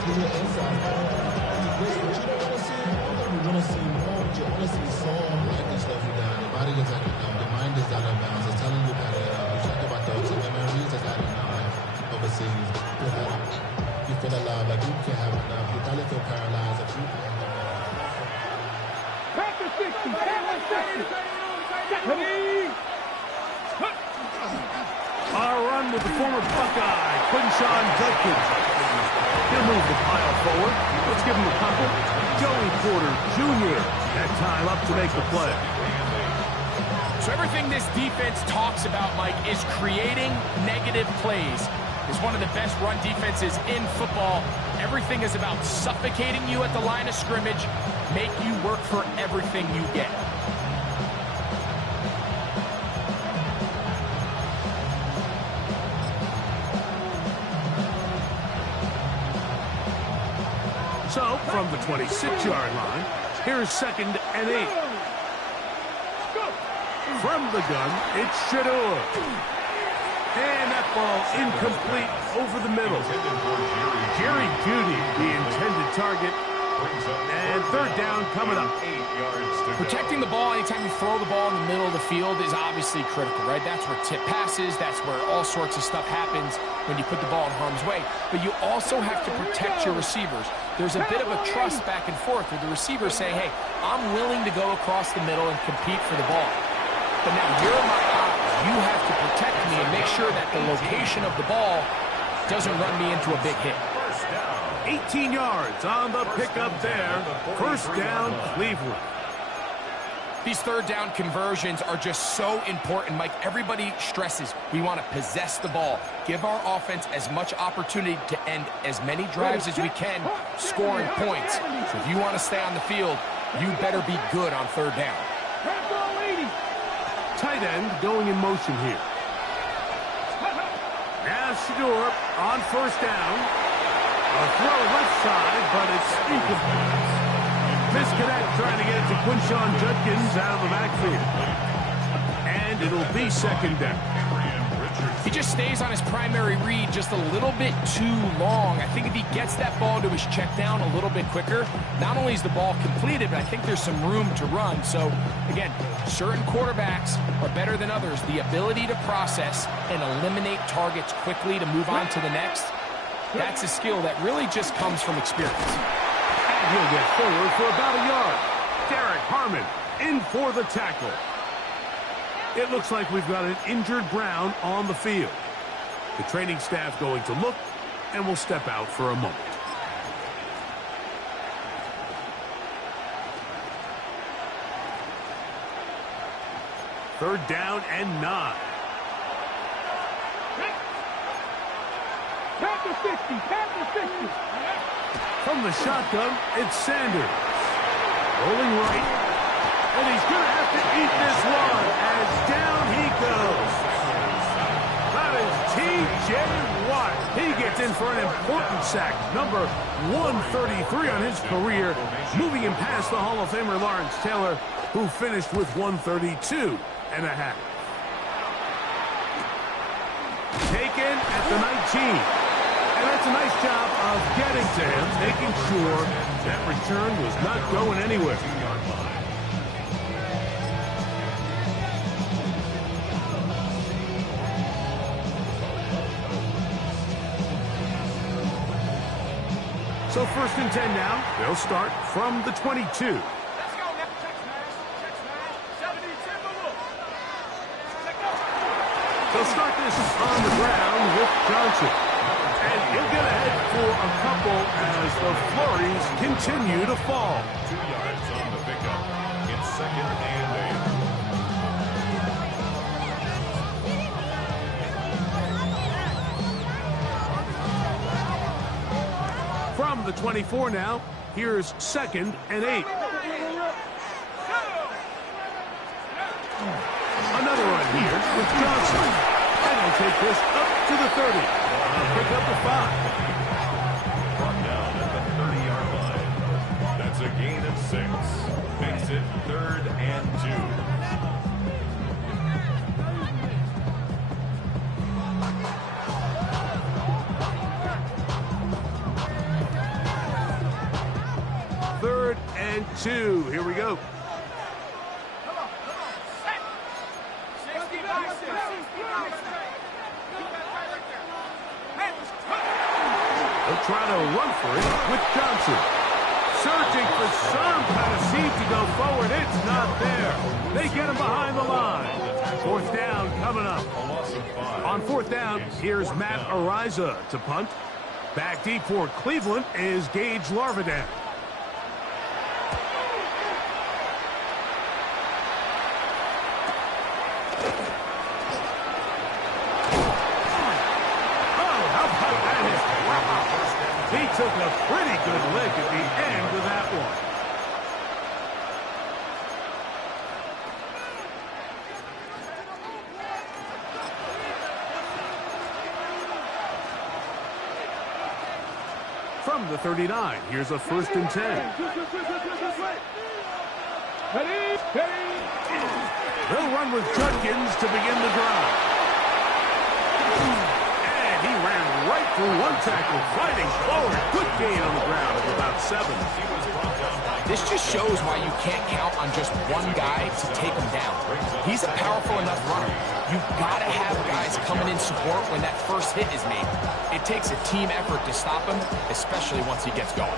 to your inside. What you don't want to see, you want to see more, but you want to see someone like this stuff you down. Your body gets acting up, your mind is out of bounds. It's telling you that you talk about those memories that's happening now, like overseas. You feel alive, like you can't have enough. You probably feel paralyzed, like you can't have enough. Practice 60, practice 60. Our run with the former Buckeye, Quinshon Judkins. He'll move the pile forward. Let's give him a couple. Joey Porter Jr. That time up to make the play. So everything this defense talks about, Mike, is creating negative plays. It's one of the best run defenses in football. Everything is about suffocating you at the line of scrimmage, make you work for everything you get. So, from the 26-yard line, here's 2nd and 8. From the gun, it's Shedeur. And that ball incomplete over the middle. Jerry Jeudy, the intended target. And 3rd down coming up. Protecting the ball anytime you throw the ball in the middle of the field is obviously critical, right? That's where tip passes, that's where all sorts of stuff happens when you put the ball in harm's way. But you also have to protect your receivers. There's a bit of a trust back and forth with the receivers saying, hey, I'm willing to go across the middle and compete for the ball. But now you're my eyes. You have to protect me and make sure that the location of the ball doesn't run me into a big hit. 18 yards on the pickup there. 1st down, Cleveland. These 3rd down conversions are just so important, Mike. Everybody stresses we want to possess the ball, give our offense as much opportunity to end as many drives as we can, scoring points. So if you want to stay on the field, you better be good on 3rd down. Tight end going in motion here. Now Shedeur on 1st down. A throw left side, but it's incomplete. Misconnect trying to get it to Quinshon Judkins out of the backfield. And it'll be 2nd down. He just stays on his primary read just a little bit too long. I think if he gets that ball to his check down a little bit quicker, not only is the ball completed, but I think there's some room to run. So, again, certain quarterbacks are better than others. The ability to process and eliminate targets quickly to move on to the next, that's a skill that really just comes from experience. And he'll get forward for about a yard. Derek Harmon in for the tackle. It looks like we've got an injured Brown on the field. The training staff going to look, and will step out for a moment. Third down and 9. From the shotgun, it's Sanders. Rolling right. And he's going to have to eat this one as down he goes. That is T.J. Watt. He gets in for an important sack. Number 133 on his career, moving him past the Hall of Famer Lawrence Taylor, who finished with 132.5. Taken at the 19. And that's a nice job of getting to him, making sure that return was not going anywhere. So 1st and 10 now. They'll start from the 22. They'll start this on the ground with Johnson. And he'll get ahead for a couple as the flurries continue to fall. 2 yards on the pickup. It's 2nd and 8. From the 24 now, here's 2nd and 8. Another run here with Johnson. And he'll take this up to the 30. Pick up the 5. Brought down at the 30-yard line. That's a gain of 6. Makes it 3rd and 2. and 2. Here we go. They'll try to run for it with Johnson. Searching for some kind of seed to go forward. It's not there. They get him behind the line. 4th down coming up. On 4th down, here's Matt Araiza to punt. Back deep for Cleveland is Gage Larvidan. He took a pretty good lick at the end of that one. From the 39, here's a 1st and 10. They'll run with Judkins to begin the drive. And he ran right through one tackle, fighting forward. Good gain on the ground of about 7. This just shows why you can't count on just one guy to take him down. He's a powerful enough runner. You've got to have guys coming in support when that first hit is made. It takes a team effort to stop him, especially once he gets going.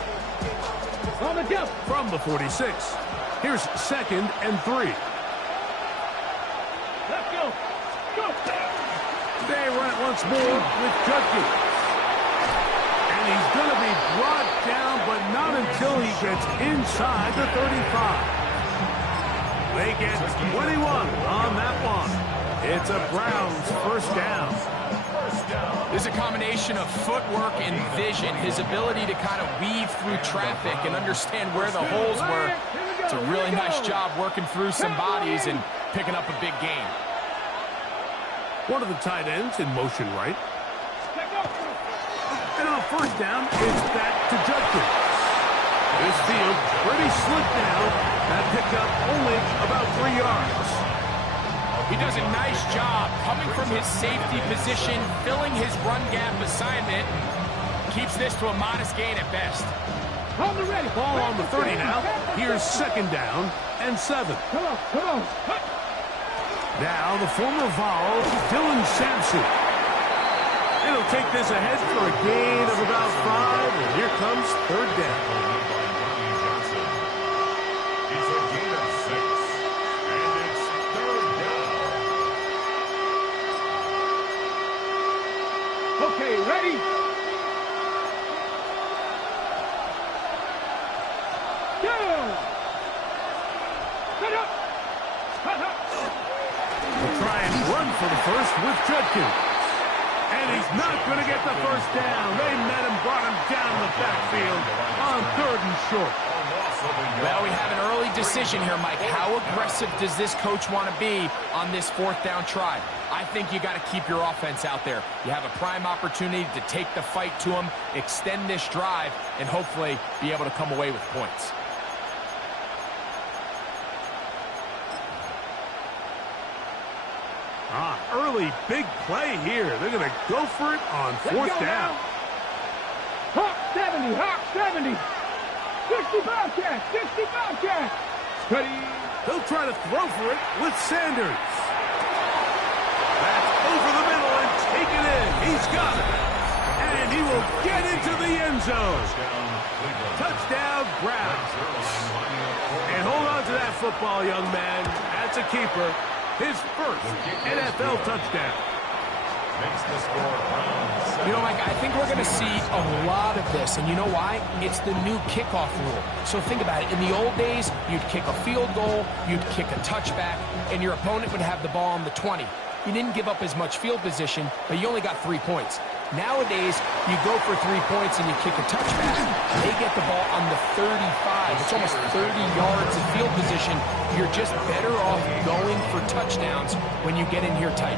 From the 46, here's 2nd and 3. Let's go. Go. They run it once more with Judkins. And he's going to be brought down, but not until he gets inside the 35. They get 21 on that one. It's a Browns 1st down. There's a combination of footwork and vision, his ability to kind of weave through traffic and understand where the holes were. It's a really nice job working through some bodies and picking up a big gain. One of the tight ends in motion right. And on 1st down, it's back to Judkins. This field pretty slick now. That pickup only about 3 yards. He does a nice job coming from his safety position, filling his run gap assignment. Keeps this to a modest gain at best. Ball on the 30 now. Here's 2nd down and 7. Come on. Now the former Vol, Dylan Sampson. It'll take this ahead for a gain of about 5, and here comes 3rd down. It's a gain of 6, and it's 3rd down. Okay, ready? Go! Set up! We'll try and run for the 1st with Judkins. And he's not going to get the 1st down. They met him, brought him down the backfield on 3rd and short. Well, we have an early decision here, Mike. How aggressive does this coach want to be on this 4th down try? I think you got to keep your offense out there. You have a prime opportunity to take the fight to him, extend this drive, and hopefully be able to come away with points. Early big play here. They're going to go for it on 4th down. Hawk 70, Hawk 70. 65 catch, 65 catch. Steady. They'll try to throw for it with Sanders. That's over the middle and taken in. He's got it. And he will get into the end zone. Touchdown, Browns. And hold on to that football, young man. That's a keeper. His 1st NFL touchdown. Makes the score Browns. You know, Mike, I think we're going to see a lot of this, and you know why? It's the new kickoff rule. So think about it. In the old days, you'd kick a field goal, you'd kick a touchback, and your opponent would have the ball on the 20. You didn't give up as much field position, but you only got 3 points. Nowadays, you go for 3 points and you kick a touchback. They get the ball on the 35. It's almost 30 yards of field position. You're just better off going for touchdowns when you get in here tight.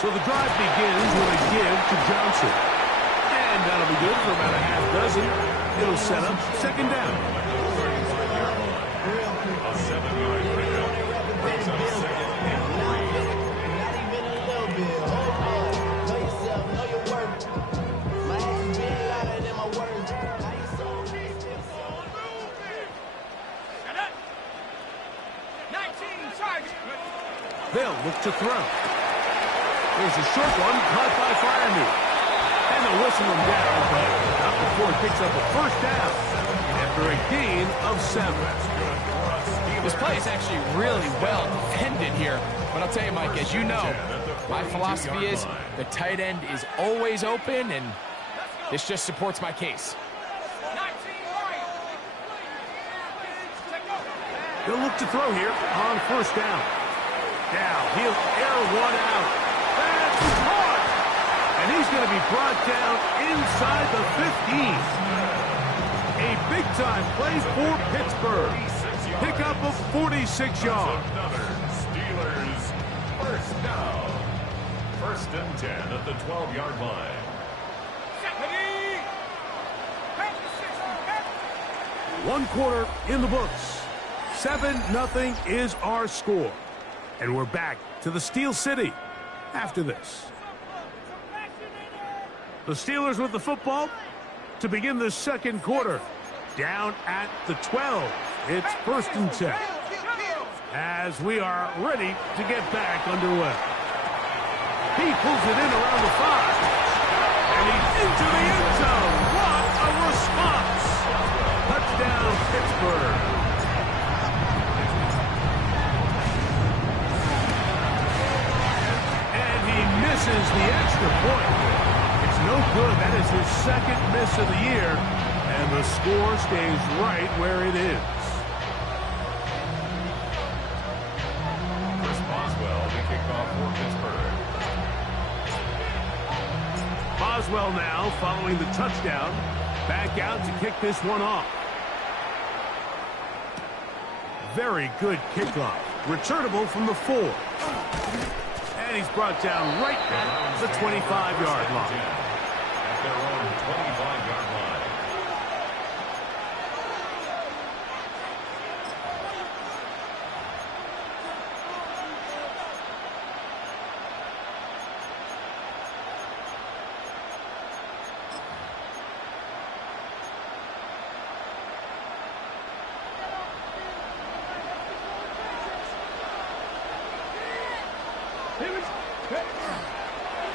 So the drive begins with a give to Johnson. And And that'll be good for about a half dozen. It'll set up second down. A 7-yard pickup brings up second and 3. Not even a little bit. Hold on. Know yourself, know your worth. My actions being louder than my words. I ain't so pissed. Shut up. 19 charges. They'll look to throw. There's a short one caught by Freiermuth. And they'll whistle him down, but not before he picks up a first down after a gain of 7. This play is actually really well defended here. But I'll tell you, Mike, as you know, my philosophy is the tight end is always open, and this just supports my case. They'll look to throw here on first down. Now, he'll air one out. That's caught! And he's going to be brought down inside the 15. A big-time play for Pittsburgh. Pickup of 46 yards. Another Steelers first down. First and 10 at the 12-yard line. One quarter in the books. 7-0 is our score. And we're back to the Steel City after this. The Steelers with the football to begin the second quarter. Down at the 12. It's first and 10. As we are ready to get back underway. He pulls it in around the 5. And he's into the end zone. What a response. Touchdown, Pittsburgh. And he misses the extra point. It's no good. That is his second miss of the year. And the score stays right where it is. Chris Boswell to kick off for Pittsburgh. Boswell now following the touchdown. Back out to kick this one off. Very good kickoff. Returnable from the 4. And he's brought down right at the 25-yard line. At their own 25-yard line.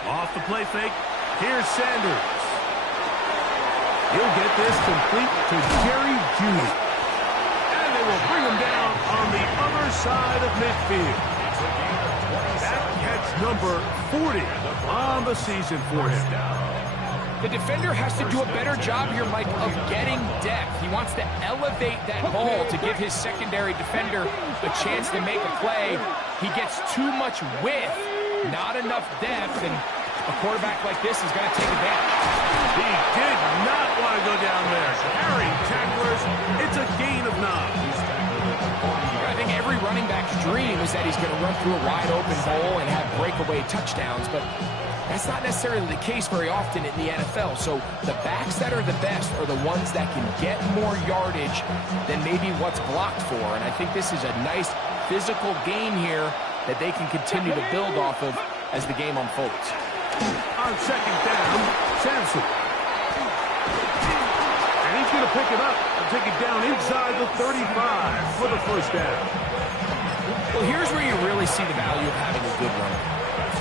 Off the play fake. Here's Sanders. He'll get this complete to Jerry Jeudy. And they will bring him down on the other side of midfield. That catch number 40 on the season for him. The defender has to do a better job here, Mike, of getting depth. He wants to elevate that ball to give his secondary defender a chance to make a play. He gets too much width, not enough depth, and a quarterback like this is going to take advantage. He did not want to go down there. Carrying tacklers, it's a gain of 9. I think every running back's dream is that he's going to run through a wide-open hole and have breakaway touchdowns, but that's not necessarily the case very often in the NFL. So the backs that are the best are the ones that can get more yardage than maybe what's blocked for. And I think this is a nice physical gain here that they can continue to build off of as the game unfolds. On second down, Sampson. And he's going to pick it up and take it down inside the 35 for the first down. Well, here's where you really see the value of having a good runner.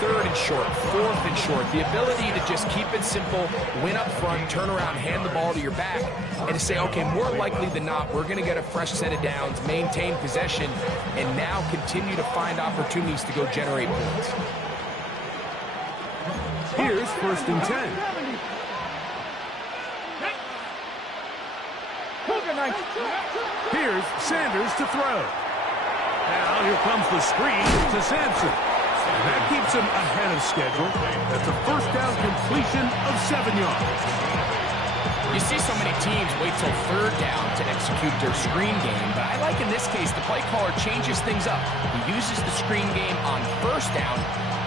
Third and short, fourth and short. The ability to just keep it simple, win up front, turn around, hand the ball to your back, and to say, okay, more likely than not, we're going to get a fresh set of downs, maintain possession, and now continue to find opportunities to go generate points. Here's first and 10. Here's Sanders to throw. Now here comes the screen to Sampson. That keeps him ahead of schedule. That's a first down completion of 7 yards. You see so many teams wait till third down to execute their screen game, but I like in this case the play caller changes things up. He uses the screen game on first down,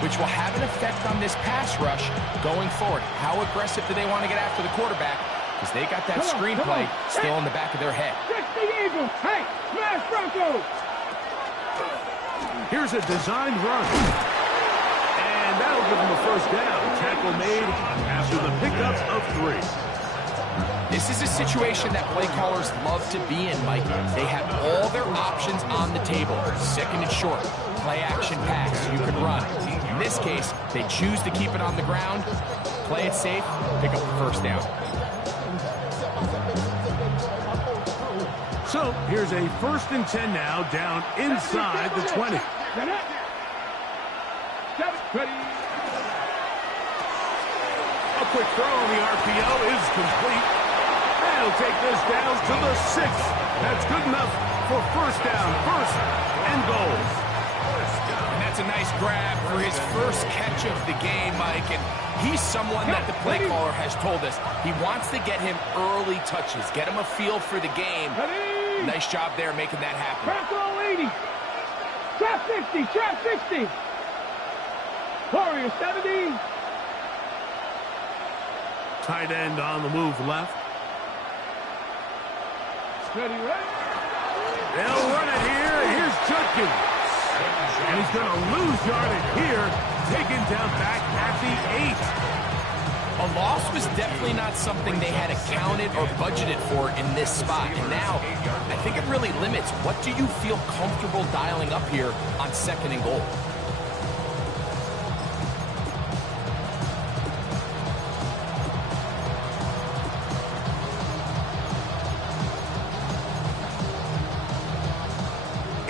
which will have an effect on this pass rush going forward. How aggressive do they want to get after the quarterback? Because they got that screenplay still in the back of their head. Fix the Eagles. Hey, smash Broncos. Here's a designed run. And that'll give them a first down. Tackle made after the pickup of 3. This is a situation that play callers love to be in, Mike. They have all their options on the table. Second and short, play action pass, you can run. In this case, they choose to keep it on the ground, play it safe, pick up the first down. So here's a 1st and 10 now, down inside the 20. A quick throw on the RPO is complete. And he'll take this down to the 6. That's good enough for first down, 1st and goal. And that's a nice grab for his first catch of the game, Mike. And he's someone that the play caller has told us he wants to get him early touches, get him a feel for the game. Nice job there making that happen. Trap roll 80. Trap 60. Trap 60. Warrior 70. Tight end on the move left. Ready, ready. They'll run it here. Here's Judkins. And he's going to lose yardage here. Taken down back at the 8. A loss was definitely not something they had accounted or budgeted for in this spot. And now, I think it really limits what do you feel comfortable dialing up here on 2nd and goal.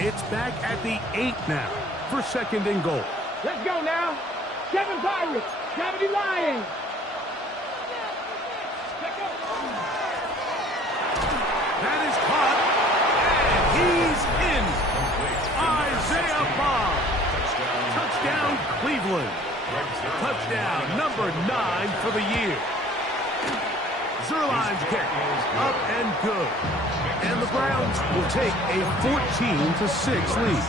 It's back at the 8 now for 2nd and goal. Let's go now. 7 Pirates. 70 Lions. That is caught, and he's in. Isaiah Bond. Touchdown, Cleveland. Touchdown number 9 for the year. Zerline's kick, up and good. And the Browns will take a 14-6 lead.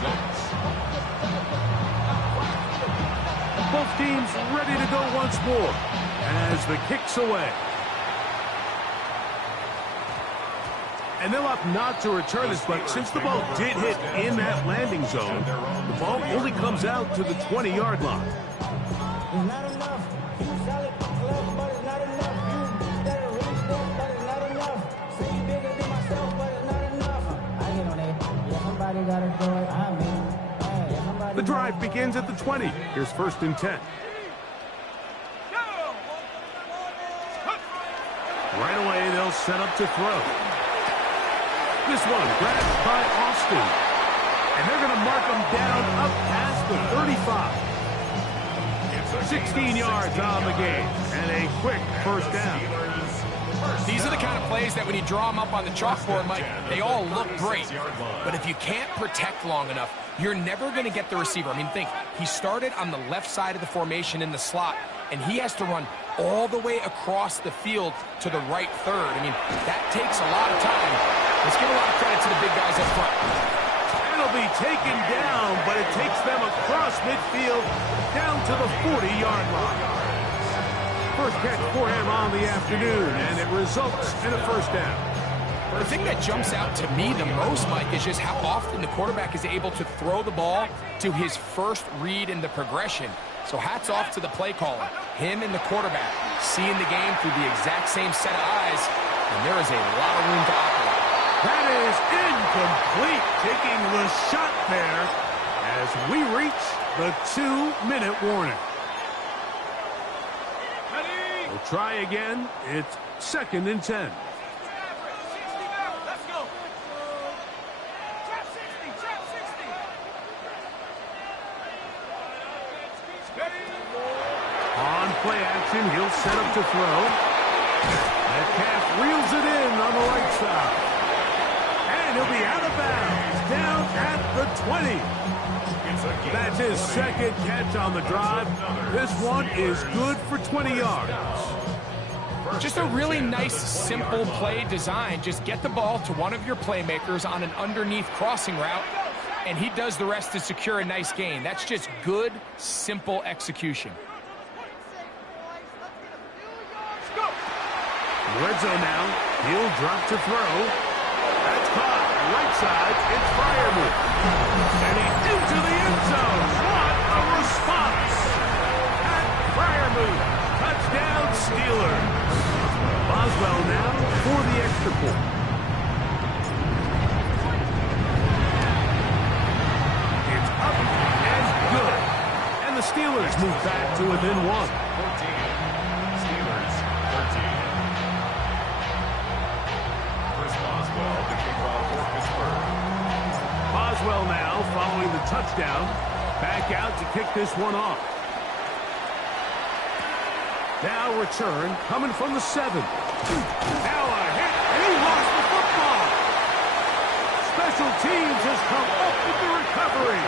Both teams ready to go once more as the kick's away. And they'll opt not to return this, but since the ball did hit in that landing zone, the ball only comes out to the 20-yard line. It's not enough. You solid, clever, but it's not enough. You better really step, but it's not enough. Say you bigger than myself, but it's not enough. I get on that. Yeah, somebody gotta do it. I mean, yeah, somebody. The drive begins at the 20. Here's 1st and 10. Right away, they'll set up to throw. This one grabbed by Austin. And they're going to mark him down up past the 35. 16 yards on the game. And a quick first down. These are the kind of plays that when you draw them up on the chalkboard, Mike, they all look great. But if you can't protect long enough, you're never going to get the receiver. I mean, think, he started on the left side of the formation in the slot, and he has to run all the way across the field to the right third. I mean, that takes a lot of time. Let's give a lot of credit to the big guys up front. It'll be taken down, but it takes them across midfield down to the 40-yard line. First catch for him on the afternoon, and it results in a first down. The thing that jumps out to me the most, Mike, is just how often the quarterback is able to throw the ball to his first read in the progression. So hats off to the play caller. Him and the quarterback seeing the game through the exact same set of eyes, and there is a lot of room to operate. That is incomplete, taking the shot there as we reach the 2-minute warning. We'll try again. It's 2nd and 10. On play action, he'll set up to throw. Metcalf reels it in on the right side. And he'll be out of bounds, down at the 20. That's his second catch on the drive. This one is good for 20 yards. Just a really nice, simple play design. Just get the ball to one of your playmakers on an underneath crossing route, and he does the rest to secure a nice gain. That's just good, simple execution. Red zone now. He'll drop to throw. That's caught. Right side. It's Freiermuth. And he's into the end zone. What a response. At Freiermuth. Touchdown Steelers. Boswell now for the extra point. It's up and good. And the Steelers move back to within 1. 14. Steelers 13. The kickoff for Pittsburgh. Boswell now following the touchdown. Back out to kick this one off. Now return coming from the 7. Now a hit, and he lost the football. Special teams has come up with the recovery.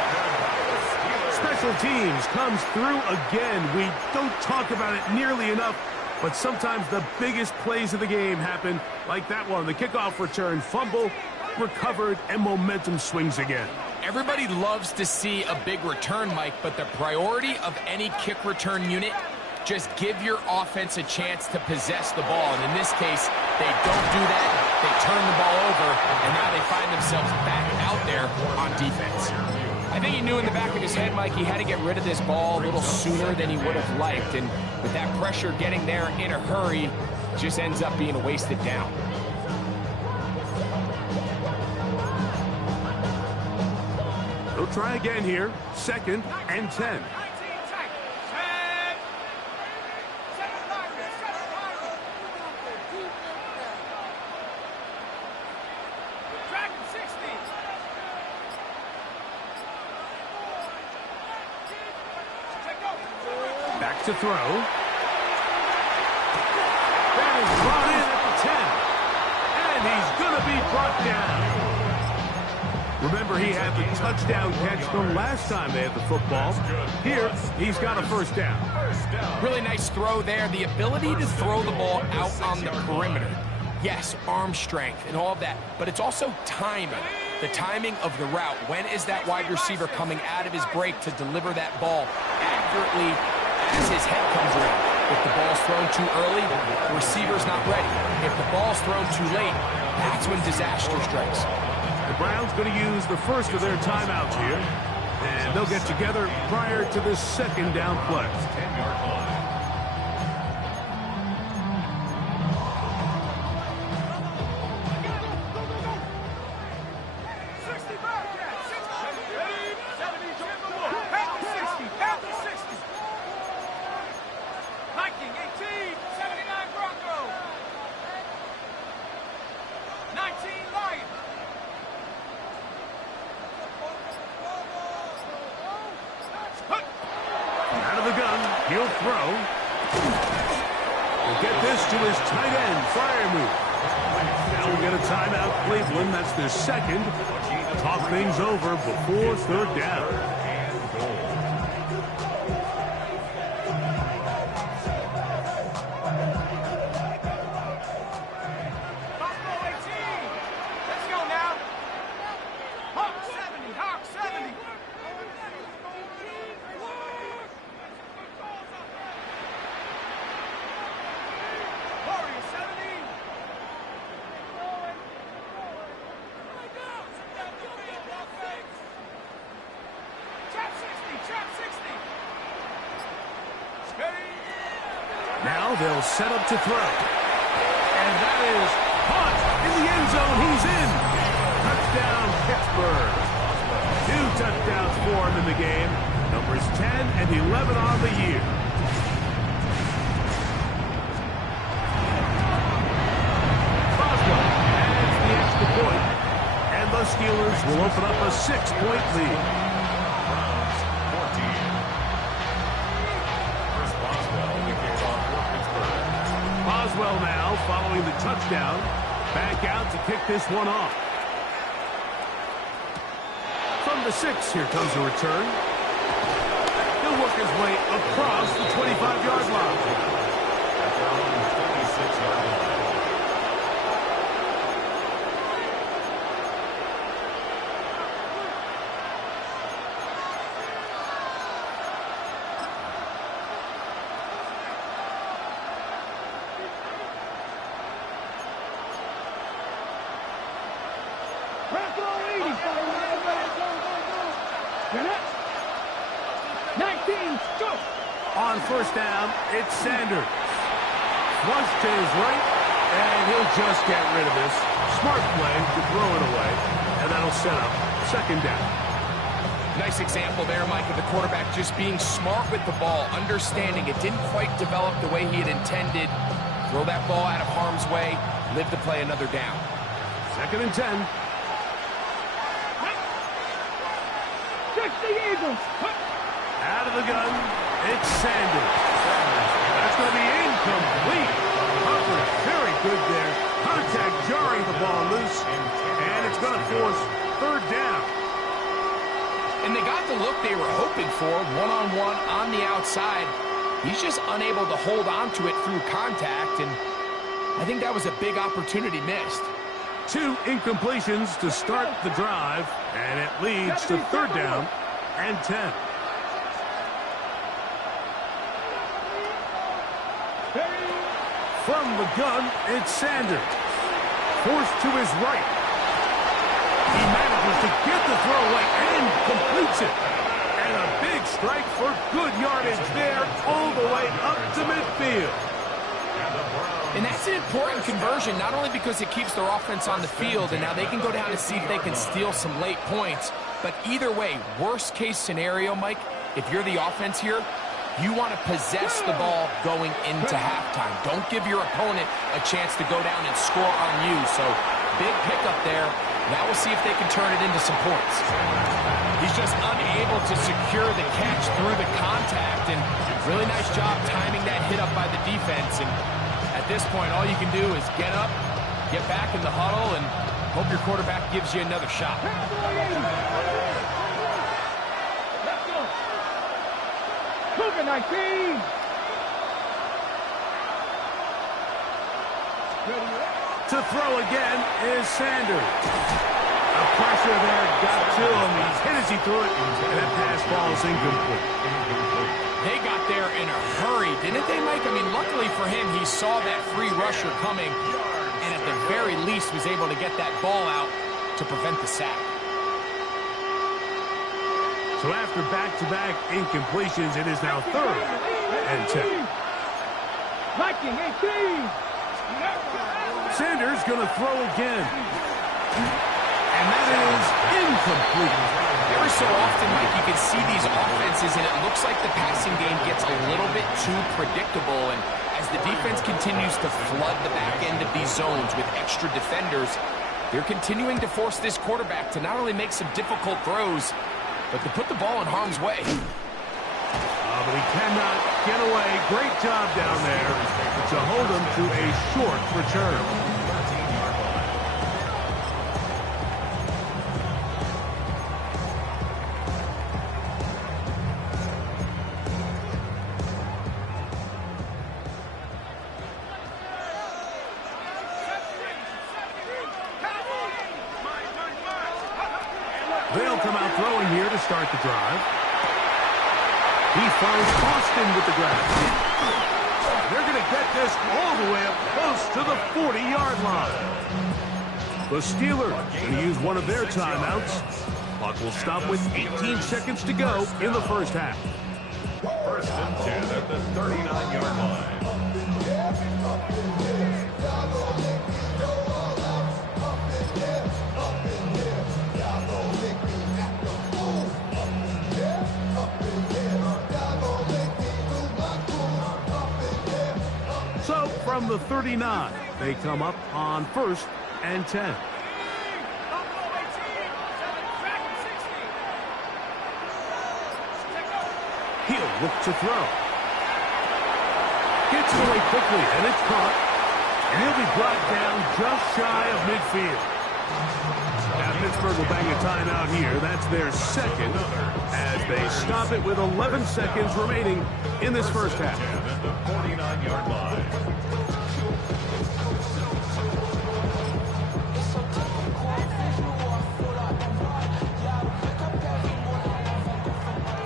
Special teams comes through again. We don't talk about it nearly enough, but sometimes the biggest plays of the game happen like that one. The kickoff return, fumble, recovered, and momentum swings again. Everybody loves to see a big return, Mike, but the priority of any kick return unit, just give your offense a chance to possess the ball. And in this case, they don't do that. They turn the ball over, and now they find themselves back out there on defense. I think he knew in the back of his head, Mike, he had to get rid of this ball a little sooner than he would have liked. And with that pressure getting there in a hurry, it just ends up being a wasted down. They'll try again here. 2nd and 10. Back to throw. That is brought in at the 10. And he's going to be brought down. Remember, he had the touchdown catch the last time they had the football. Here, he's got a first down. Really nice throw there. The ability to throw the ball out on the perimeter. Yes, arm strength and all of that, but it's also timing. The timing of the route. When is that wide receiver coming out of his break to deliver that ball accurately as his head comes around? If the ball's thrown too early, the receiver's not ready. If the ball's thrown too late, that's when disaster strikes. The Browns going to use the first of their timeouts here, and they'll get together prior to this 2nd down play. 10-yard line. He'll throw. He'll get this to his tight end, Freiermuth. Now we'll get a timeout, Cleveland. That's their 2nd. Talk things over before 3rd down. Now they'll set up to throw. And that is caught in the end zone. He's in. Touchdown, Pittsburgh. 2 touchdowns for him in the game. Numbers 10 and 11 on the year. Boswell adds the extra point. And the Steelers will open up a 6-point lead. Boswell now following the touchdown. Back out to kick this one off. From the 6, here comes a return. He'll work his way across the 25-yard line. After allowing 26 Press all 80. You're next. 19, go. On first down, it's Sanders. Flush to his right, and he'll just get rid of this. Smart play to throw it away, and that'll set up second down. Nice example there, Mike, of the quarterback just being smart with the ball, understanding it didn't quite develop the way he had intended. Throw that ball out of harm's way, live to play another down. Second and 10. 60 Eagles. Out of the gun, it's Sanders. That's going to be incomplete. Hubbard, very good there. Contact jarring the ball loose, and it's going to force third down. And they got the look they were hoping for, one-on-one on the outside. He's just unable to hold on to it through contact, and I think that was a big opportunity missed. 2 incompletions to start the drive, and it leads to third down and 10. From the gun, it's Sanders. Forced to his right. He manages to get the throw away and completes it. And a big strike for good yardage there all the way up to midfield. And that's an important conversion, not only because it keeps their offense on the field, and now they can go down and see if they can steal some late points. But either way, worst case scenario, Mike, if you're the offense here, you want to possess the ball going into halftime. Don't give your opponent a chance to go down and score on you. So big pickup there. Now we'll see if they can turn it into some points. He's just unable to secure the catch through the contact, and really nice job timing that hit up by the defense. And at this point, all you can do is get up, get back in the huddle, and hope your quarterback gives you another shot. Cougar 19. To throw again is Sanders. The pressure there got to him. He's hit as he threw it, and that pass ball is incomplete. They got there in a hurry, didn't they, Mike? I mean, luckily for him, he saw that free rusher coming, and at the very least was able to get that ball out to prevent the sack. So after back-to-back incompletions, it is now third and 10. Viking 18. Sanders going to throw again. And that is incomplete. Every so often, Mike, you can see these offenses, and it looks like the passing game gets a little bit too predictable. And as the defense continues to flood the back end of these zones with extra defenders, they're continuing to force this quarterback to not only make some difficult throws, but to put the ball in harm's way. But he cannot get away. Great job down there to hold him to a short return. They'll come out throwing here to start the drive. He finds Austin with the grab. They're going to get this all the way up close to the 40-yard line. The Steelers going to use one of their timeouts. Clock will stop with 18 seconds to go in the first half. First and 10 at the 39-yard line. So from the 39, they come up on first and 10. He'll look to throw. Gets away quickly, and it's caught. And he'll be brought down just shy of midfield. Now Pittsburgh will bang a timeout here. That's their second as they stop it with 11 seconds remaining in this first half. At the 49-yard line.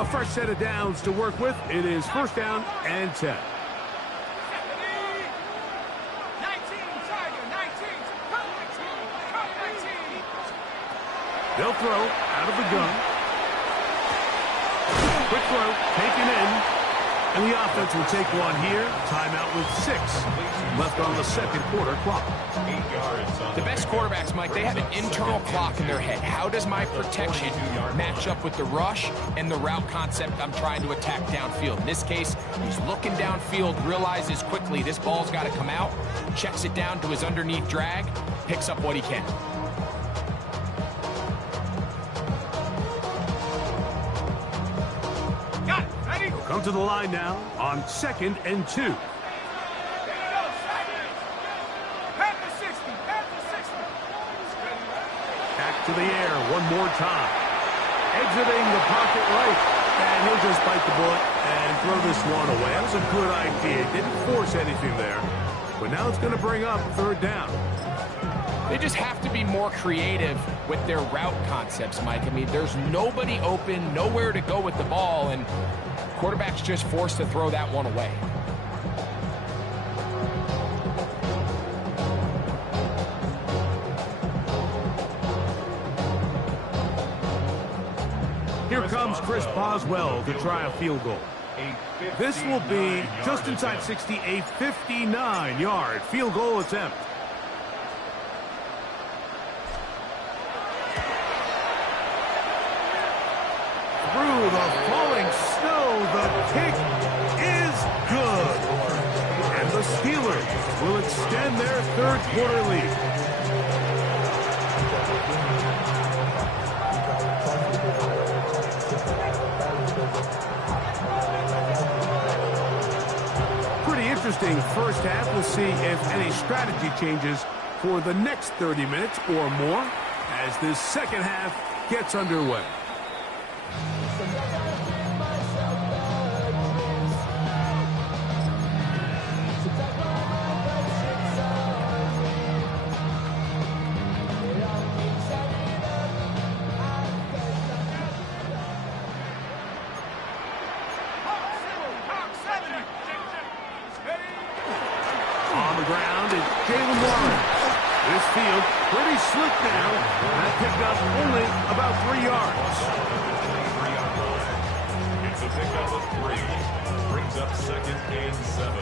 A fresh set of downs to work with. It is first down and 10. They'll throw out of the gun. Quick throw, taken in. And the offense will take one here. Timeout with 6 left on the second quarter clock. 8 yards on The best quarterbacks, Mike, they have an internal clock in their head. How does my protection match up with the rush and the route concept I'm trying to attack downfield? In this case, he's looking downfield, realizes quickly this ball's got to come out, checks it down to his underneath drag, picks up what he can. Come to the line now on 2nd and 2. There you go, Panther 60, Panther 60. Back to the air one more time. Exiting the pocket right. And he'll just bite the bullet and throw this one away. That was a good idea. Didn't force anything there. But now it's going to bring up 3rd down. They just have to be more creative with their route concepts, Mike. I mean, there's nobody open, nowhere to go with the ball, and quarterback's just forced to throw that one away. Here comes Chris Boswell to try a field goal. This will be just inside 60, a 59-yard field goal attempt. Through the falling snow, the kick is good. And the Steelers will extend their 3rd quarter lead. Pretty interesting first half. We'll see if any strategy changes for the next 30 minutes or more as this second half gets underway. This field pretty slick now. That pickup only about 3 yards. 3 on line. It's a pickup of 3. Brings up 2nd and 7.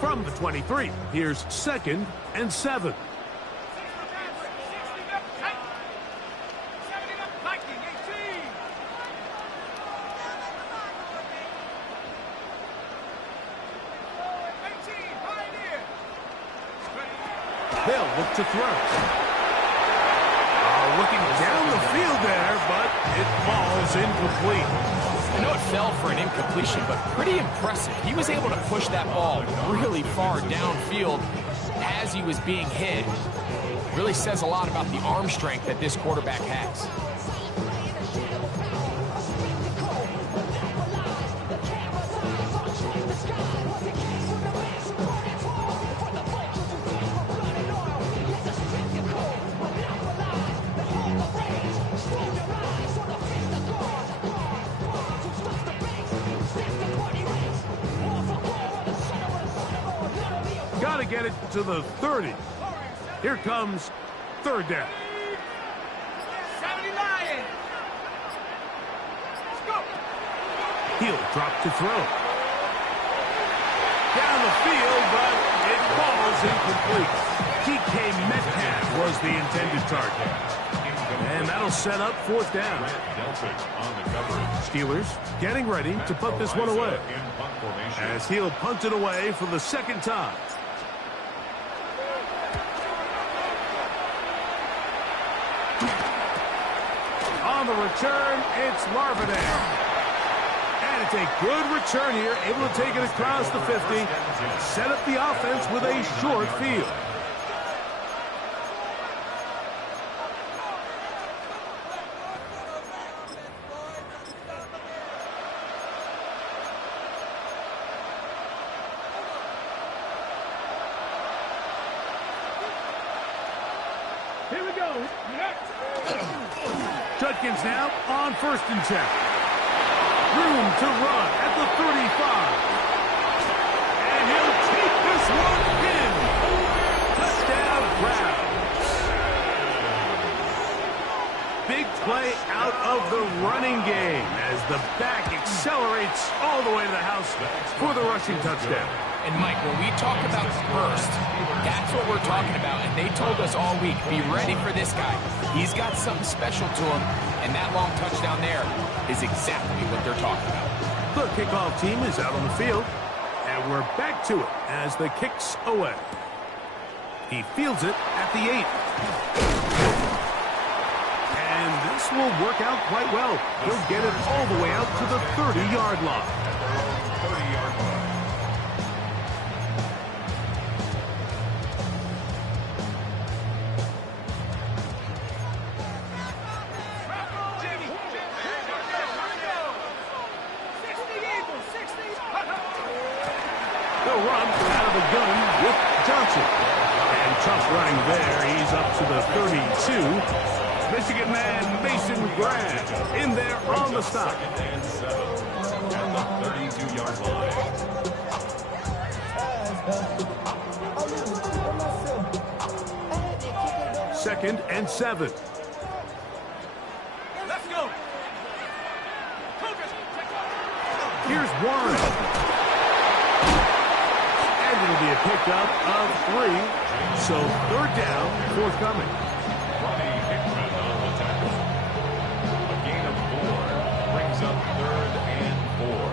From the 23, here's 2nd and 7. They'll look to throw. Looking down the field there, but it falls incomplete. I know it fell for an incompletion, but pretty impressive. He was able to push that ball really far downfield as he was being hit. Really says a lot about the arm strength that this quarterback has. Got to get it to the 30. Here comes 3rd down. 79. Let's go. He'll drop to throw. Down the field, but it falls incomplete. DK Metcalf was the intended target. And that'll set up 4th down. Steelers getting ready to put this one away, as he'll punt it away for the 2nd time. On the return, it's Marvindale. And it's a good return here, able to take it across the 50, set up the offense with a short field. Here we go. Judkins now on 1st and 10. Room to run at the 35. And he'll take this this one in. Touchdown, Browns. Big play out of the running game as the back accelerates all the way to the house for the rushing touchdown. And, Mike, when we talk about burst, that's what we're talking about. And they told us all week, be ready for this guy. He's got something special to him, and that long touchdown there is exactly what they're talking about. The kickoff team is out on the field, and we're back to it as the kick's away. He fields it at the 8. And this will work out quite well. He'll get it all the way out to the 30-yard line. 30-yard line. They'll run out of the gun with Johnson. And tough running there. He's up to the 32. Michigan man Mason Graham in there on the stop. 2nd and 7 at the 32-yard line. 2nd and 7. Let's go. Here's Warren. And it'll be a pickup of 3. So 3rd down, forthcoming. Ronnie Hickman on the tackle. A gain of 4 brings up 3rd and 4.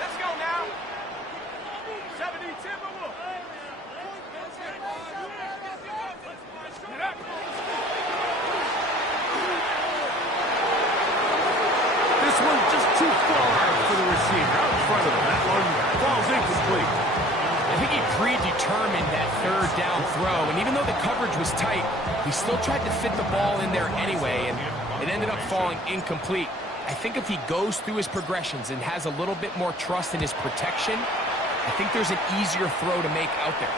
Let's go now. 70 Timberwolves. This one just too far for the receiver out in front of him. That one falls incomplete. I think he predetermined that 3rd down throw, and even though the coverage was tight, he still tried to fit the ball in there anyway, and it ended up falling incomplete. I think if he goes through his progressions and has a little bit more trust in his protection, I think there's an easier throw to make out there.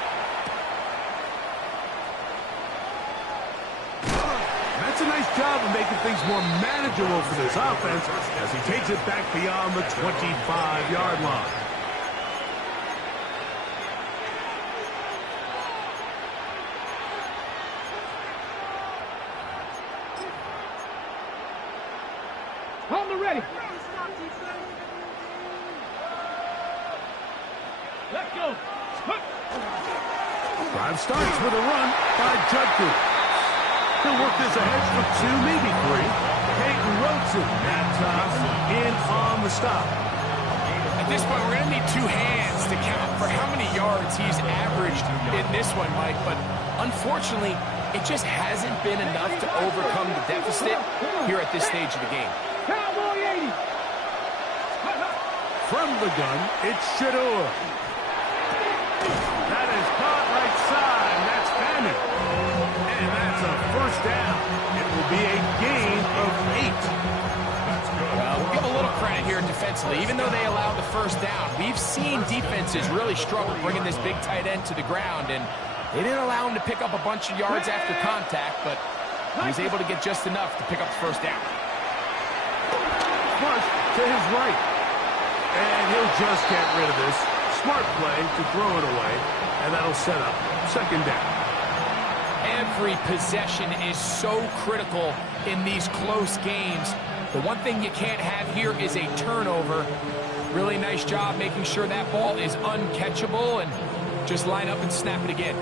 That's a nice job of making things more manageable for this offense as he takes it back beyond the 25-yard line. On the ready. Let's go. Drive starts with a run by Judkins. He'll work this ahead for 2, maybe 3. Peyton Rosen that time in on the stop. At this point, we're going to need 2 hands to count for how many yards he's averaged in this one, Mike. But unfortunately, it just hasn't been enough to overcome the deficit here at this stage of the game. Cowboy 80. From the gun, it's Shador. That is caught right side. That's Bannon. And that's a 1st down. It will be a gain of 8. Well, we'll give a little credit here defensively. Even though they allowed the 1st down, we've seen defenses really struggle bringing this big tight end to the ground, and they didn't allow him to pick up a bunch of yards after contact, but he was able to get just enough to pick up the 1st down. Flush to his right. And he'll just get rid of this. Smart play to throw it away, and that'll set up 2nd down. Every possession is so critical in these close games. The one thing you can't have here is a turnover. Really nice job making sure that ball is uncatchable, and just line up and snap it again.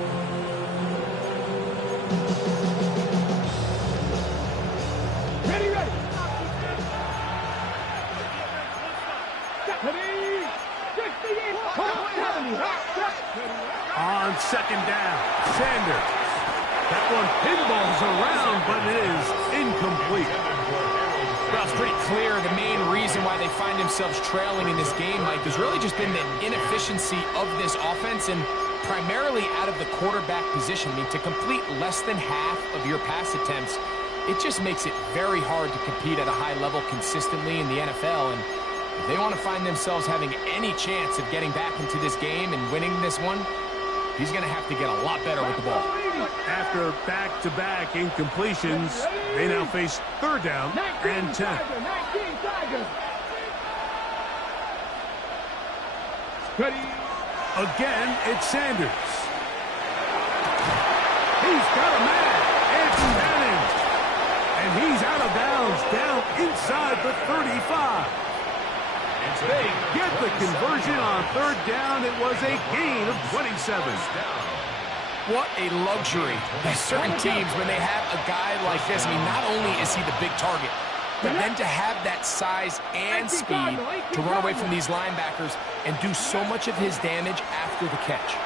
Ready, ready. On 2nd down, Sanders. That one pinballs around, but it is incomplete. Well, it's pretty clear the main reason why they find themselves trailing in this game, Mike, has really just been the inefficiency of this offense and primarily out of the quarterback position. I mean, to complete less than half of your pass attempts, it just makes it very hard to compete at a high level consistently in the NFL. And If they want to find themselves having any chance of getting back into this game and winning this one, he's going to have to get a lot better with the ball. After back-to-back incompletions, they now face third down and 10. Again, it's Sanders. He's got a man. It's Manning. And he's out of bounds, down inside the 35. They get the conversion on third down. It was a gain of 27. What a luxury. There's certain teams, when they have a guy like this, I mean, not only is he the big target, but then to have that size and speed to run away from these linebackers and do so much of his damage after the catch.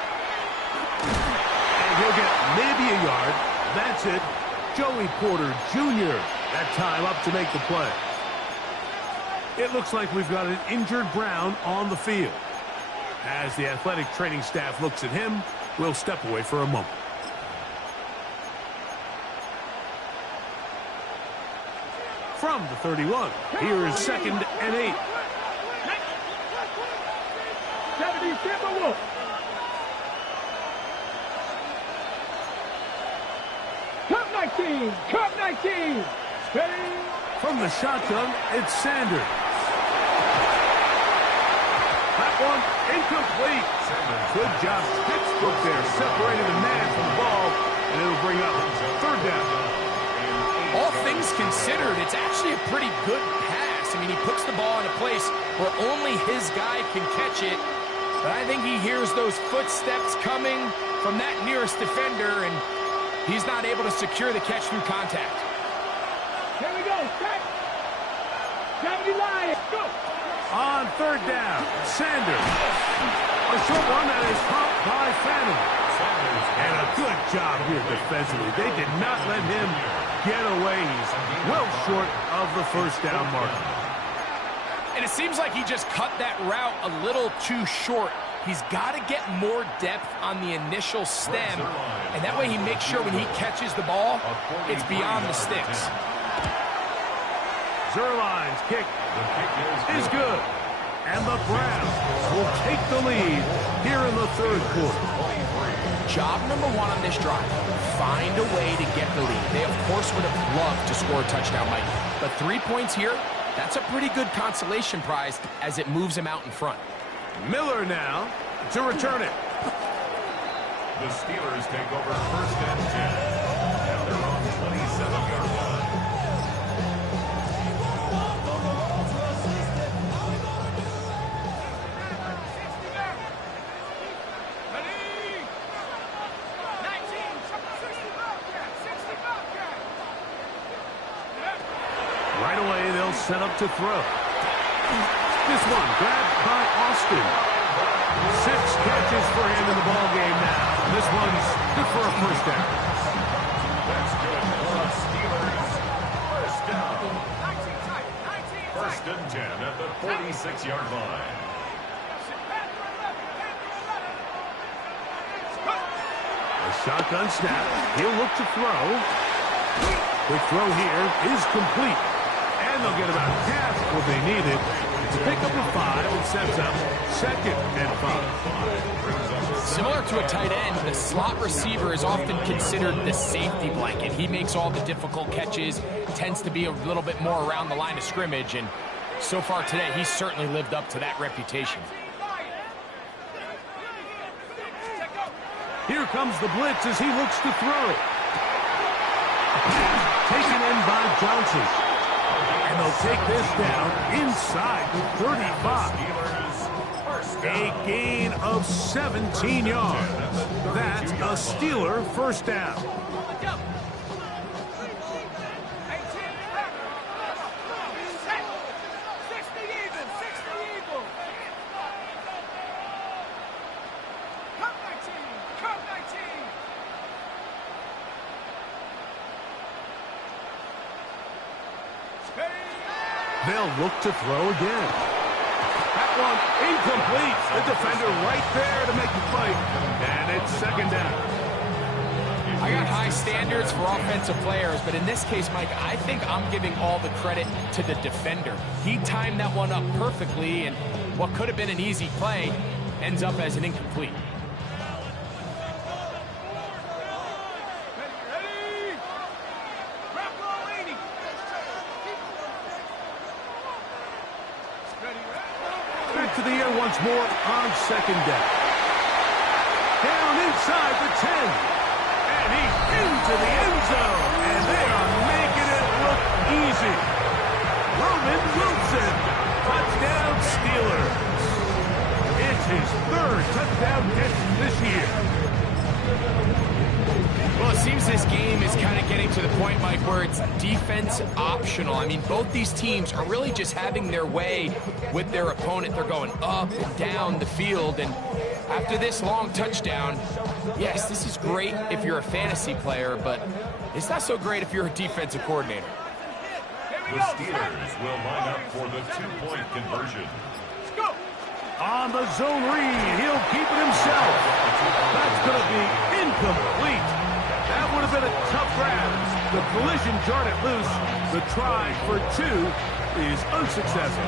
And he'll get maybe a yard. That's it. Joey Porter Jr. that time up to make the play. It looks like we've got an injured Brown on the field. As the athletic training staff looks at him, we'll step away for a moment. From the 31, here is 2nd and 8. 70 Timberwolves. Cup 19. Cup 19. Steady. From the shotgun, it's Sanders. That one incomplete. Good job, textbook there, separating the man from the ball, and it'll bring up third down. All things considered, it's actually a pretty good pass. I mean, he puts the ball in a place where only his guy can catch it. But I think he hears those footsteps coming from that nearest defender, and he's not able to secure the catch through contact. Here we go. Set. 70 Lions. Go. On third down, Sanders. A short one that is caught by Phantom. And a good job here defensively. They did not let him get away. He's well short of the first down marker. And it seems like he just cut that route a little too short. He's got to get more depth on the initial stem, and that way he makes sure when he catches the ball, it's beyond the sticks. Zuerlein's kick is good. And the Browns will take the lead here in the third quarter. Job number one on this drive, find a way to get the lead. They, of course, would have loved to score a touchdown, Mike. But 3 points here, that's a pretty good consolation prize as it moves him out in front. Miller now to return it. The Steelers take over 1st and 10 at their own 27-yard line. Right away, they'll set up to throw. This one grabbed by Austin. 6 catches for him in the ball game now. This one's good for a first down. That's good for the Steelers. First down. 1st and 10 at the 46-yard line. A shotgun snap. He'll look to throw. Quick throw here is complete. And they'll get about half what they needed to pick up a 5 and sets up 2nd and 5. Similar to a tight end, the slot receiver is often considered the safety blanket. He makes all the difficult catches, tends to be a little bit more around the line of scrimmage, and so far today, he's certainly lived up to that reputation. Here comes the blitz as he looks to throw. Taken in by Johnson. And they'll take this down inside the 35. A gain of 17 yards. That's a Steeler first down. They'll look to throw again. That one incomplete. The defender right there to make the play. And it's 2nd down. I got high standards for offensive players, but in this case, Mike, I think I'm giving all the credit to the defender. He timed that one up perfectly, and what could have been an easy play ends up as an incomplete. Back to the air once more on second down. Down inside the 10. And he's into the end zone. And they are making it look easy. Roman Wilson. Touchdown Steelers. It's his third touchdown catch this year. Well, it seems this game is kind of getting to the point, Mike, where it's defense optional. I mean, both these teams are really just having their way with their opponent. They're going up and down the field, and after this long touchdown, yes, this is great if you're a fantasy player, but it's not so great if you're a defensive coordinator. The Steelers will line up for the two-point conversion. On the zone read, he'll keep it himself. That's going to be incomplete. That would have been a tough grab. The collision jarred it loose. The try for 2 is unsuccessful.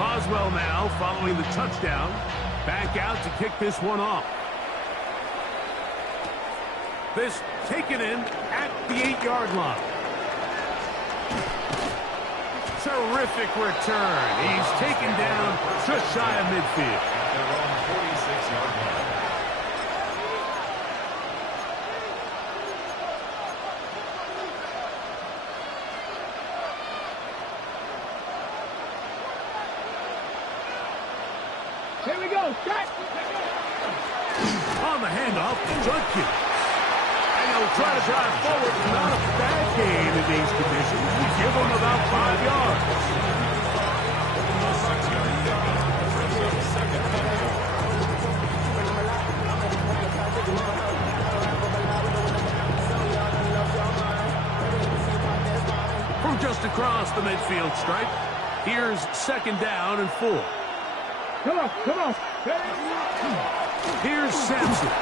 Boswell now following the touchdown. Back out to kick this one off. This taken in at the 8-yard line. Terrific return. He's taken down just shy of midfield. They're on 46-yard line. Here we go. Shot. On the handoff to Judkins. And he'll try to drive forward. Not a bad game in these conditions. We give him about 5 yards. From just across the midfield stripe, here's second down and 4. Come on, come on. Here's Sampson.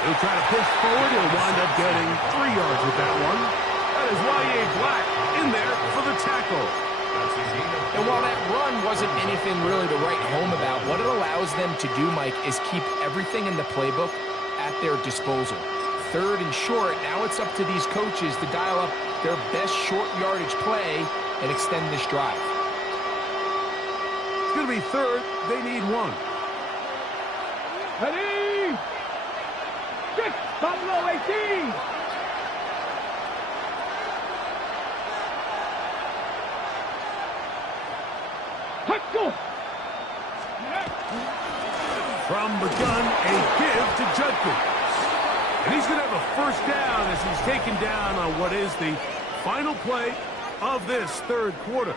He'll try to push forward. He'll wind up getting 3 yards with that one. That is Y.A. Black in there for the tackle. And while that run wasn't anything really to write home about, what it allows them to do, Mike, is keep everything in the playbook at their disposal. Third and short, now it's up to these coaches to dial up their best short yardage play and extend this drive. It's going to be third. They need 1. Ready? 6, Buffalo 18. Let's go. From the gun, a give to Judkins. And he's going to have a first down as he's taken down on what is the final play of this third quarter.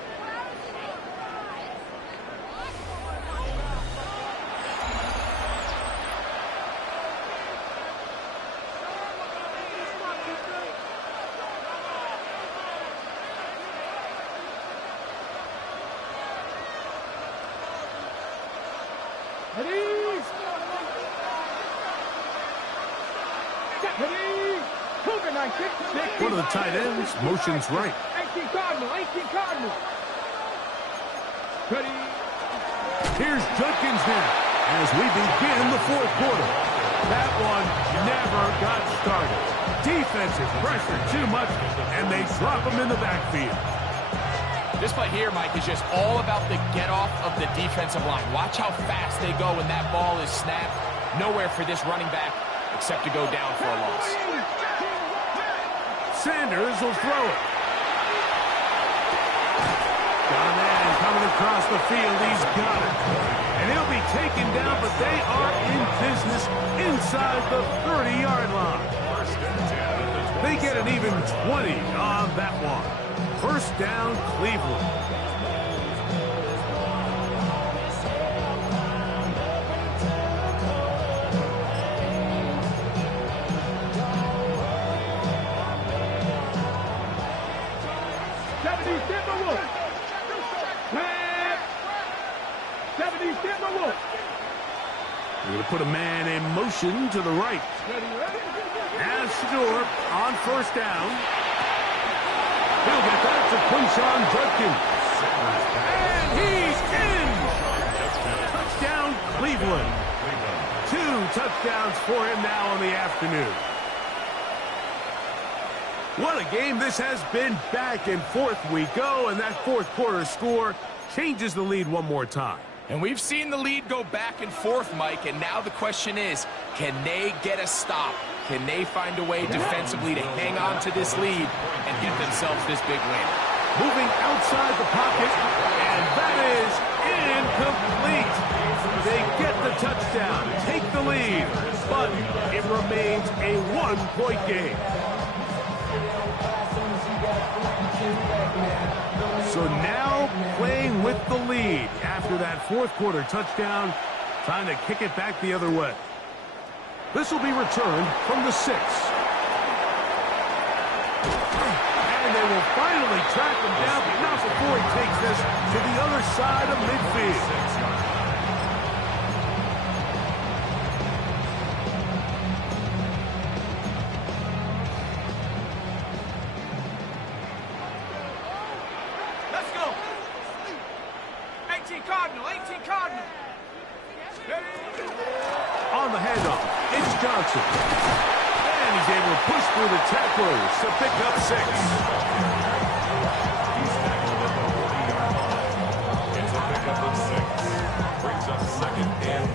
One of the tight ends motions right. 18 Cardinal, 18 Cardinal. Ready? Here's Judkins now as we begin the fourth quarter. That one never got started. Defensive pressure too much, and they drop him in the backfield. This play here, Mike, is just all about the get-off of the defensive line. Watch how fast they go when that ball is snapped. Nowhere for this running back except to go down for a loss. Sanders will throw it. Got a man coming across the field. He's got it. And he'll be taken down, but they are in business inside the 30-yard line. They get an even 20 on that one. First down, Cleveland. put a man in motion to the right. As Shador on first down. He'll get that to Quinshon Judkins. And he's in! Touchdown, Cleveland. 2 touchdowns for him now on the afternoon. What a game this has been. Back and forth we go, and that fourth quarter score changes the lead one more time. And we've seen the lead go back and forth, Mike, and now the question is, can they get a stop? Can they find a way defensively to hang on to this lead and get themselves this big win? Moving outside the pocket, and that is incomplete. They get the touchdown, take the lead, but it remains a 1-point game. So now playing with the lead after that fourth quarter touchdown, time to kick it back the other way. This will be returned from the 6. And they will finally track him down, but not before he takes this to the other side of midfield. On the handoff, it's Johnson. And he's able to push through the tacklers to pick up 6. He's tackled at the 40-yard line. It's a pickup of 6. Brings up 2nd and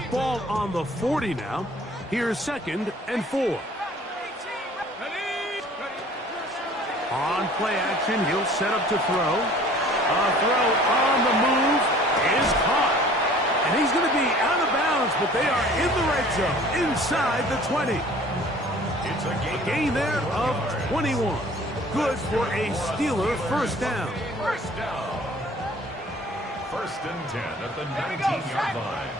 4. Ball on the 40 now. Here's 2nd and 4. On play action, he'll set up to throw. A throw on the move is caught. And he's going to be out of bounds, but they are in the red zone, inside the 20. It's a gain there of 21. Good for a Steeler first down. First down. 1st and 10 at the 19-yard line.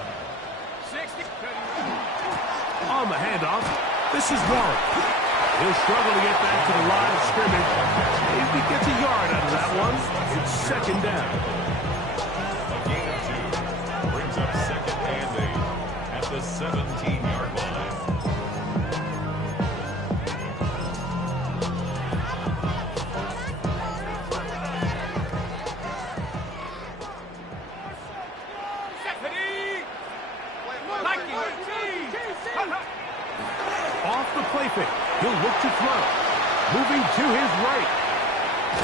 On the handoff, this is Warren. He'll struggle to get back to the line of scrimmage. If he gets a yard out of that one, it's 2nd down. A gain of 2. Brings up 2nd and 8 at the 17-yard line. Off the play fake. He'll look to throw. Moving to his right.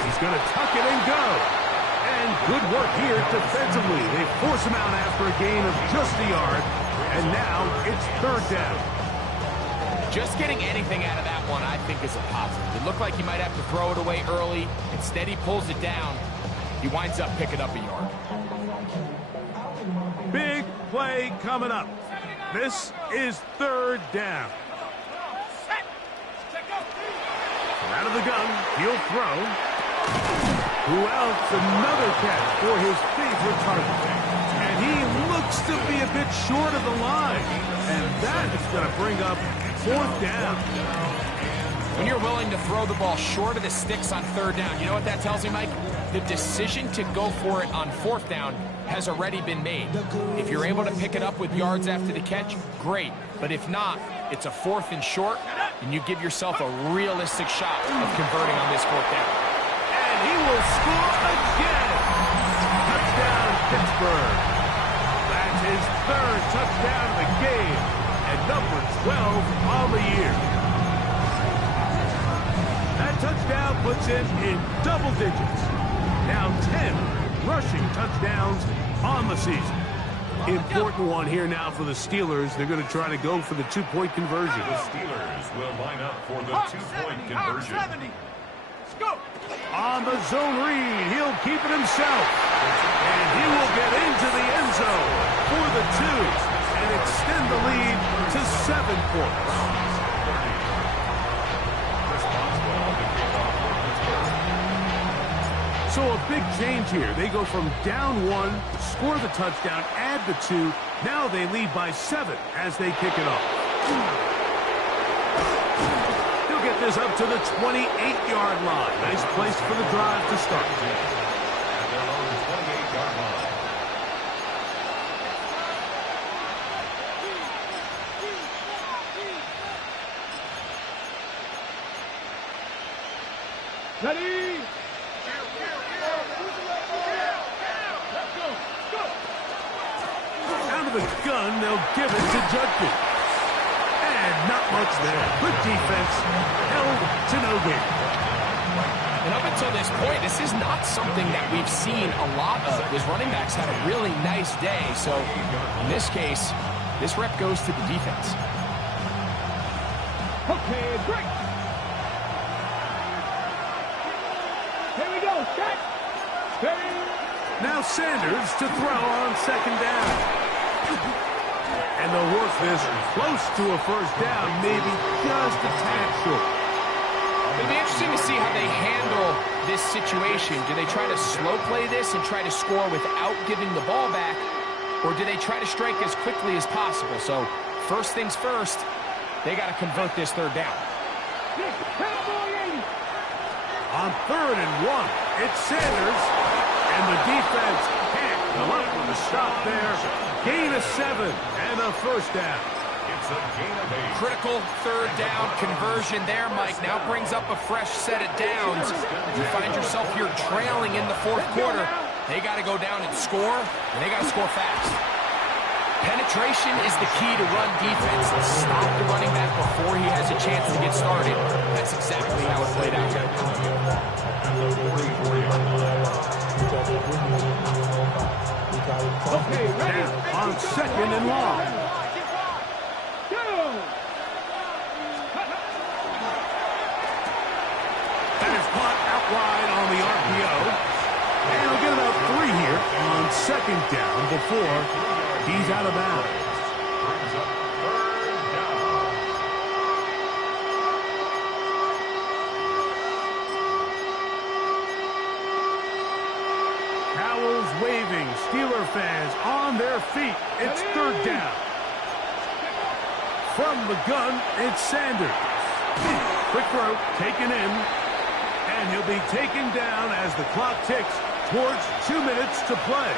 He's going to tuck it and go. And good work here defensively. They force him out after a gain of just a yard. And now it's 3rd down. Just getting anything out of that one, I think, is a positive. It looked like he might have to throw it away early. Instead, he pulls it down. He winds up picking up a yard. Big play coming up. This is 3rd down. Out of the gun, he'll throw. Who else? Another catch for his favorite target. And he looks to be a bit short of the line. And that is going to bring up 4th down. When you're willing to throw the ball short of the sticks on 3rd down, you know what that tells me, Mike? The decision to go for it on 4th down has already been made. If you're able to pick it up with yards after the catch, great. But if not, it's a 4th and short, and you give yourself a realistic shot of converting on this 4th down. And he will score again. Touchdown, Pittsburgh. That's his 3rd touchdown of the game, and number 12 on the year. That touchdown puts him in double digits. Now 10 rushing touchdowns on the season. Important one here now for the Steelers. They're going to try to go for the 2-point conversion. The Steelers will line up for the 2-point conversion. On the zone read, he'll keep it himself. And he will get into the end zone for the 2 and extend the lead to 7 points. So a big change here. They go from down 1, score the touchdown, add the 2. Now they lead by 7 as they kick it off. He'll get is up to the 28-yard line. Nice place for the drive to start. At their own 28-yard line. Ready? Out of the gun, they'll give it to Judkins. And not much there. Good defense. Held to no gain. And up until this point, this is not something that we've seen a lot of. His running backs had a really nice day. So in this case, this rep goes to the defense. Okay, great. Here we go, set. Ready? Now Sanders to throw on second down. And they'll work this close to a first down, maybe just a tad short. It'll be interesting to see how they handle this situation. Do they try to slow play this and try to score without giving the ball back? Or do they try to strike as quickly as possible? So first things first, they got to convert this third down. On 3rd and 1, it's Sanders. And the defense can't come up with a stop there. Gain of 7 and a first down. It's a gain of 8. Critical third down conversion there, Mike. Now brings up a fresh set of downs. You find yourself here trailing in the 4th quarter. They got to go down and score, and they got to score fast. Penetration is the key to run defense. Stop the running back before he has a chance to get started. That's exactly how it played out. At the 44-yard line. Okay, ready? Now on 2nd and long. That is caught out wide on the RPO. And he'll get about 3 here on 2nd down before he's out of bounds. Brings up 3rd down. Towels waving, Steeler fans on their feet. It's 3rd down. From the gun, it's Sanders. Quick throw, taken in. And he'll be taken down as the clock ticks towards 2 minutes to play.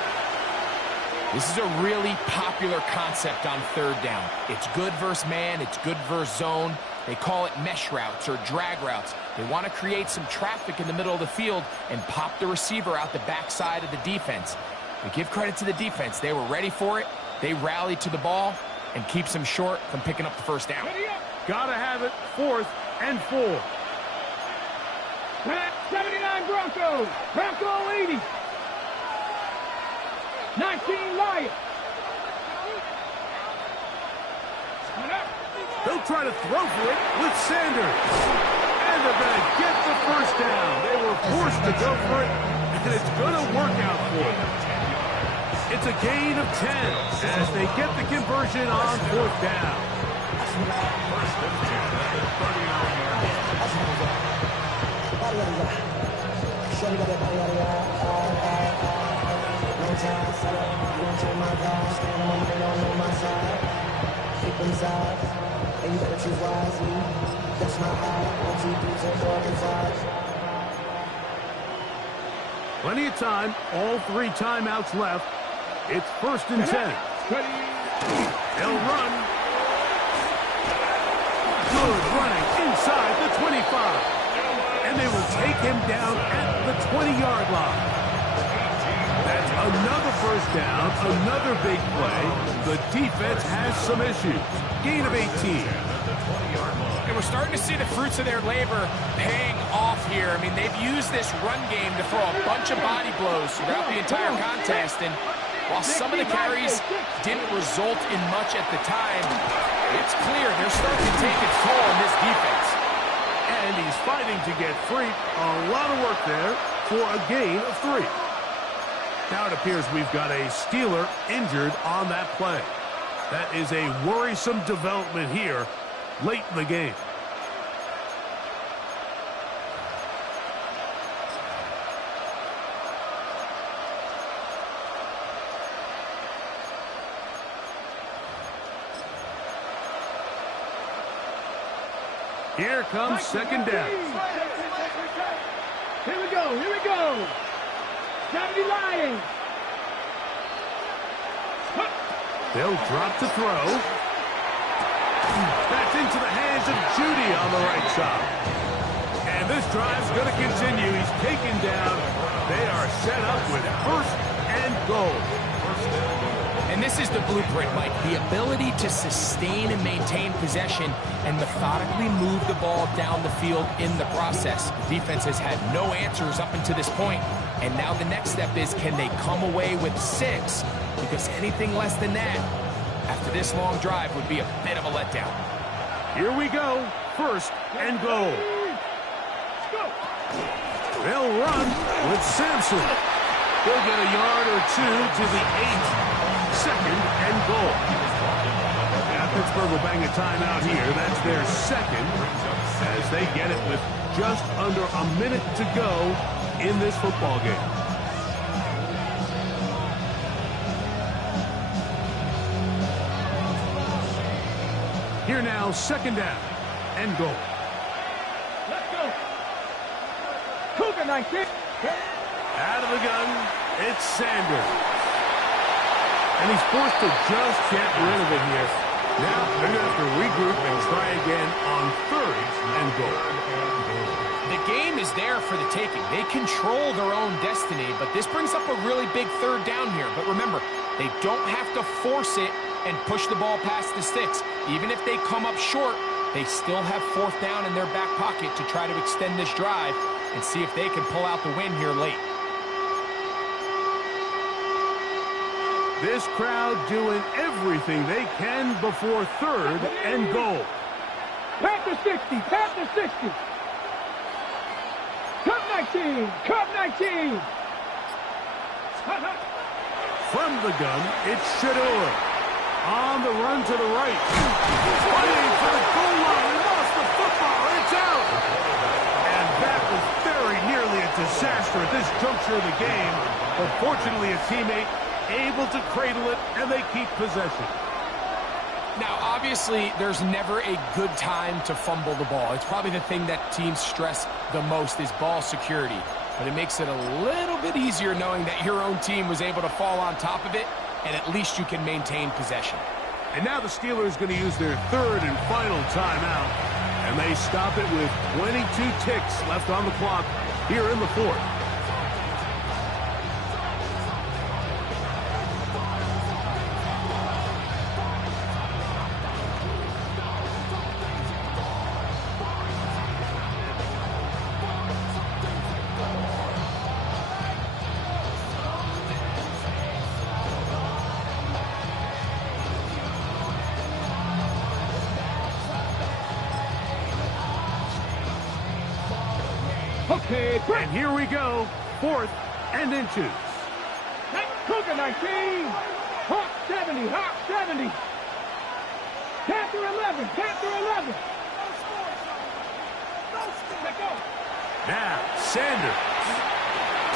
This is a really popular concept on 3rd down. It's good versus man, it's good versus zone. They call it mesh routes or drag routes. They want to create some traffic in the middle of the field and pop the receiver out the backside of the defense. We give credit to the defense. They were ready for it. They rallied to the ball and keeps them short from picking up the first down. Gotta have it, 4th and 4. 79 Broncos. Bronco 80. 19 Lions. They'll try to throw for it with Sanders. And they're going to get the first down. They were forced to go for it, and it's going to work out for them. It's a gain of 10 as they get the conversion on 4th down. First and 10 at the 39-yard Plenty of time, all 3 timeouts left. It's 1st and 10. They'll run. Good running inside the 25. And they will take him down at the 20-yard line. That's another first down, another big play. The defense has some issues. Gain of 18. And we're starting to see the fruits of their labor paying off here. I mean, they've used this run game to throw a bunch of body blows throughout the entire contest. And while some of the carries didn't result in much at the time, it's clear they're starting to take its toll on this defense. And he's fighting to get free. A lot of work there for a gain of 3. Now it appears we've got a Steeler injured on that play. That is a worrisome development here late in the game. Here comes second down. Here we go. Here we go. 70 Lions. They'll drop to throw. That's into the hands of Judy on the right side. And this drive's going to continue. He's taken down. They are set up with first and goal. And this is the blueprint, Mike. The ability to sustain and maintain possession and methodically move the ball down the field in the process. The defense has had no answers up until this point. And now the next step is, can they come away with 6? Because anything less than that, after this long drive, would be a bit of a letdown. Here we go. First and goal. They'll run with Sampson. They'll get a yard or 2 to the 8. Second and goal. Yeah, Pittsburgh will bang a timeout here. That's their second as they get it with just under a minute to go in this football game. Here now, second down and goal. Let's go. Cougar 19. Out of the gun, it's Sanders. And he's forced to just get rid of it here. Now they're going to have to regroup and try again on third and goal. The game is there for the taking. They control their own destiny, but this brings up a really big third down here. But remember, they don't have to force it and push the ball past the sticks. Even if they come up short, they still have fourth down in their back pocket to try to extend this drive and see if they can pull out the win here late. This crowd doing everything they can before third and goal. Panther 60. Panther 60. Cup 19. Cup 19. From the gun, it's Shador. On the run to the right. Fighting for the goal line. He lost the football. It's out. And that was very nearly a disaster at this juncture of the game. But fortunately, a teammate able to cradle it, and they keep possession. Now, obviously, there's never a good time to fumble the ball. It's probably the thing that teams stress the most is ball security. But it makes it a little bit easier knowing that your own team was able to fall on top of it, and at least you can maintain possession. And now the Steelers going to use their third and final timeout, and they stop it with 22 ticks left on the clock here in the fourth. Okay, And here we go, fourth and inches. Cougar 19. Hawk 70. Hawk 70. Panther 11. Panther 11. Let go. Now, Sanders.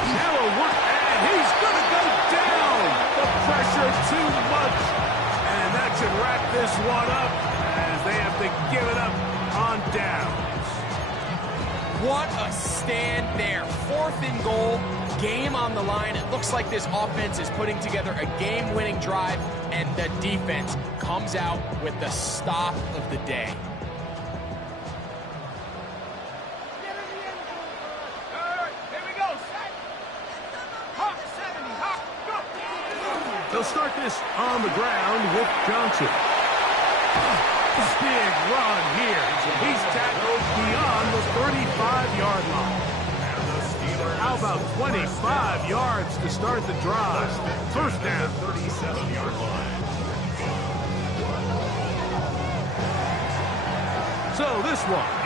Shallow work, and he's going to go down. The pressure too much. And that should wrap this one up as they have to give it up on downs. What a stand there. Fourth and goal, game on the line. It looks like this offense is putting together a game-winning drive, and the defense comes out with the stop of the day. They'll start this on the ground with Johnson. Big run here. He's tackled beyond the 35-yard line. How about 25 yards to start the drive? First down. 37-yard line. So this one